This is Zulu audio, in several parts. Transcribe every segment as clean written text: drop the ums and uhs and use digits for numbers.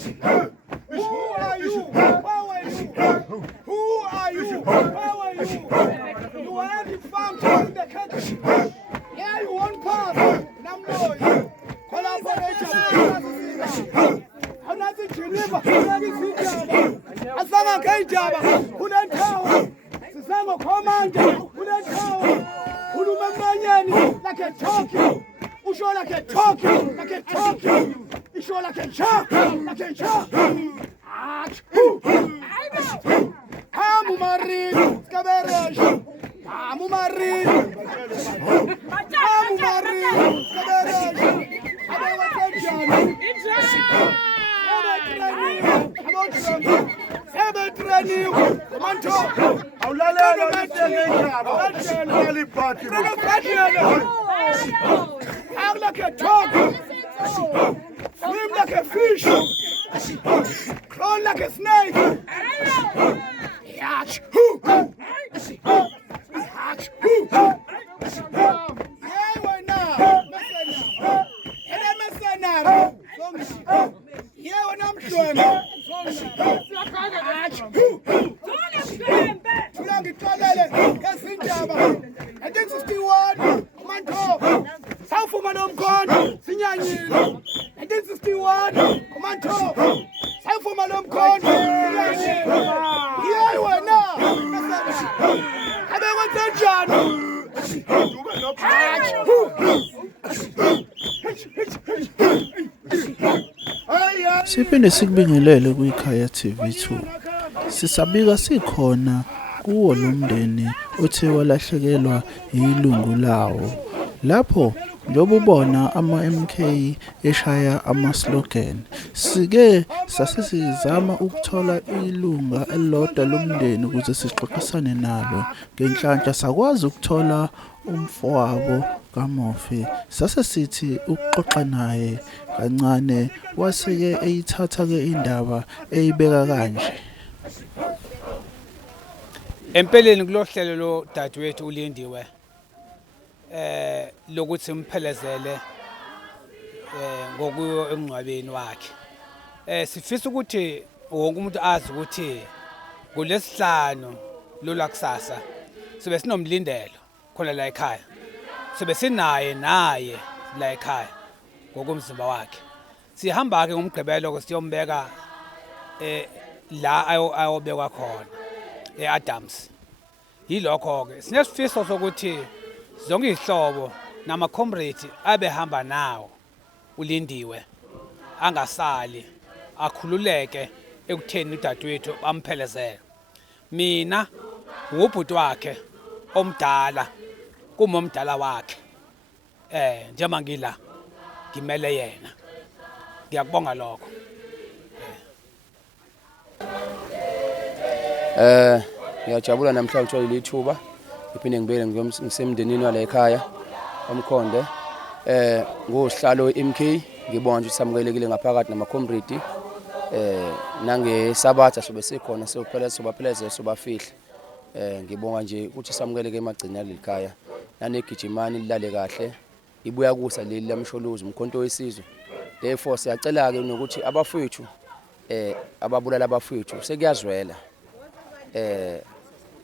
Who are you? Where were you? Who are you? Where were you? You were having farm in the country. Here you won't pass. Namloyi. Collaborators. Anathi Geneva. Anathi Sijaba. Asanga Kayijaba. Kunentawa. Sisango Commander. Kunentawa. Kulumamanyani like a talking. Usho like a talking. Like a talking. Usho like a shark. Like a shark. Kamu marin, skaberej. Kamu marin. Kamu marin, skaberej. Adewa tension. Ebe training. Come on talk. Awulala ngiyabona. Awulali party. Act like a dog. Swim like a fish. Crawl like a snake. Yach. Hey, why not? Yeah, when I'm showing. I think 61. Come on, talk. South of Madam Con. Sinyani. I think 61. Come on, talk. South of Madam Con. Sinyani. Yeah, why not? I don't want that, John. Siphinde sikubingelele kwikhaya TV2. Sisabika sikhona kuwo lo mndeni othe walahlekelwa yilungu lawo. Lapho njengoba ubona ama-MK eshaya ama-slogan, sike sasizama ukuthola ilunga elilodwa lomndeni ukuze sixoxisane nalo. Ngenhlanhla sakwazi ukuthola umfowabo kaMofi. Sase sithi ukuxoxa naye kancane waseke eyithatha ke indaba eyibeka kanje. Empeleni kulohlelo lo dadewethu uLindiwe lokuthi imphelezele ngokuyo emncwabeni wakhe. Sifisa ukuthi wonke umuntu azi ukuthi kulesihlanu lola kusasa sibe sinomlindelo khona la ekhaya. Sibe sinaye la ekhaya ngokomzimba wakhe. Sihamba ke ngomgqibelo ke siyombeka la ayobekwa khona eAdams. Yilokho ke sinesifiso sokuthi zonke izihlobo nama comrade abehamba nawo uLindiwe angasali akhululeke ekutheni udadewethu bamphelezele. Mina ngubhuti wakhe omdala kumomdala wakhe njengoba ngila ngimele yena. Ngiyakubonga lokho. Ngiyajabula namhlanje ukuthola lithuba iphinde ngibele ngisemndenini wala ekhaya omkhonde ngohlalo weMK ngibona ukuthi samukelekile ngaphakathi namacomrade nangesabatha sobe sikhona sobaphelezela sobafihle ngibonga nje ukuthi samukeleke emagcini yalelikhaya nanegijimani lilale kahle ibuya kusa leli lamsholozi umkhonto wesizwe. Therefore siyacela ke nokuthi abafowethu ababulala abafowethu sekuyazwela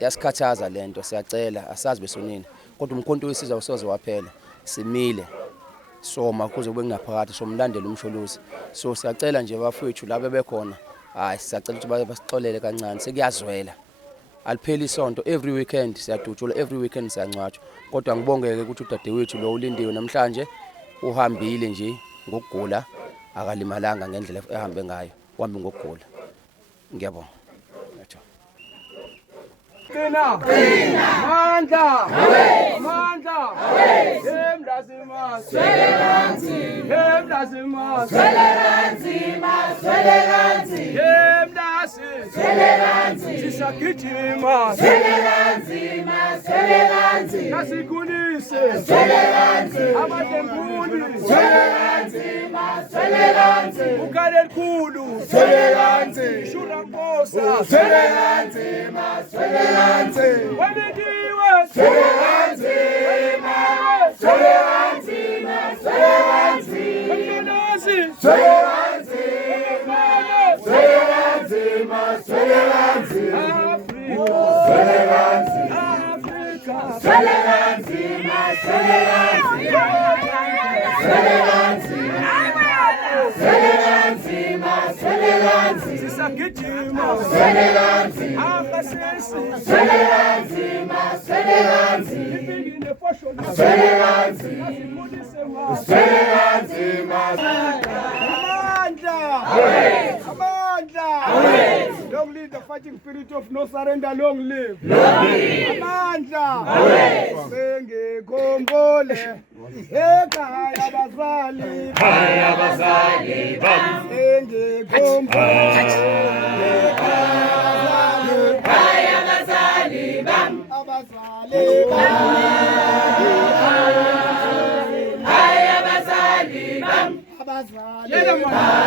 yasikhathaza lento siyacela asazi besonini kodwa umkhonto wesizwe awusoze waphela simile soma kuze kube kungaphakathi somlandela umsholozi. So siyacela nje abafowethu laba bekhona hayi siyacela ukuthi basixolele kancane sekuyazwela alipheli isonto every weekend siyadutshula every weekend siyancwatshwa kodwa ngibongeke ukuthi udadewethu lo uLindiwe namhlanje uhambile nje ngokugula akalimalanga ngendlela ehambe ngayo uhambe ngokugula. Ngiyabonga. Mandla sisagijima nasikulise abatempuli ukale elikhulu shuramposa Wanidiwe Toleranzi Long live the fighting spirit of no surrender, long live. Amandla. Sengikhumbule ekhaya bazali. Ekhaya bazali bam. Sengikhumbule ekhaya bazali bam. Abazali bam. Ekhaya bazali bam. Abazali bam.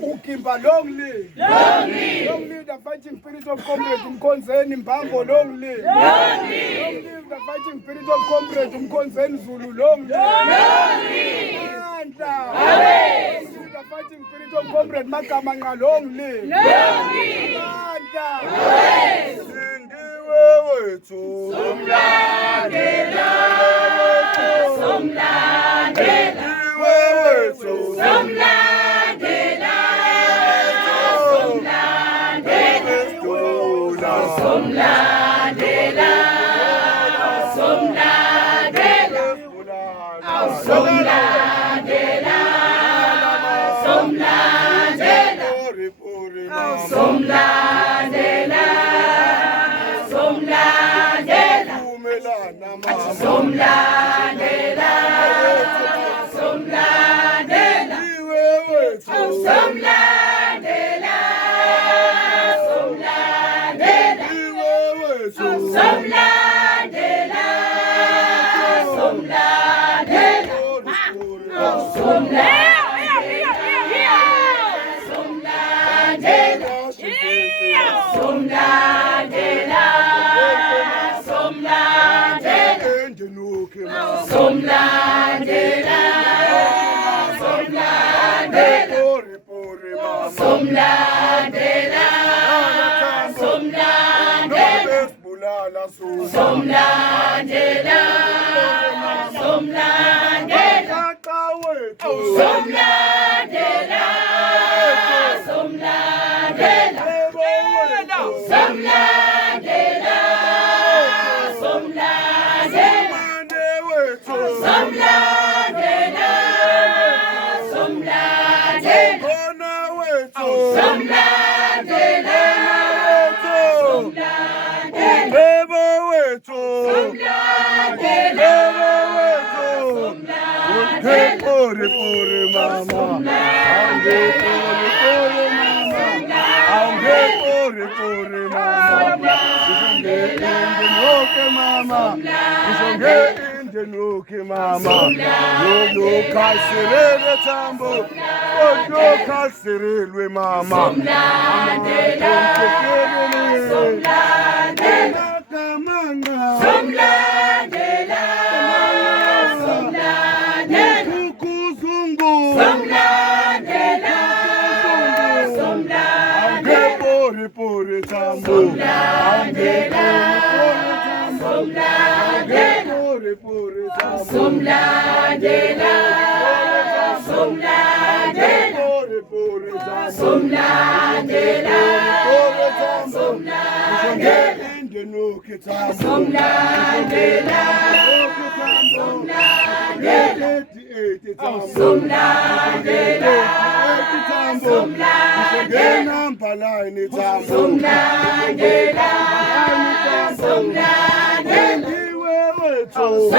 Ukimba long live. Long live the fighting spirit of comrade Mkhonzeni Mbambo, long live. Long live the fighting spirit of comrade Mkhonzeni Zulu, long live. Long live the fighting spirit of comrade Makamanga, long live. Long live Sindiwe wethu somlandela somlandela wethu somlandela somlandela somlandela somlandela somlandela somlandela somlandela somlandela somlandela somlandela Ingenuki mama Yoyo kasirele tambo Yoyo kasirelwe mama Somlandela Somlandela Somlandela Somlandela Kukuzungu Somlandela Somlandela Pori tambo Somlandela Somlandela Somlandela Somlandela Somlandela Somlandela Somlandela Somlandela Somlandela Somlandela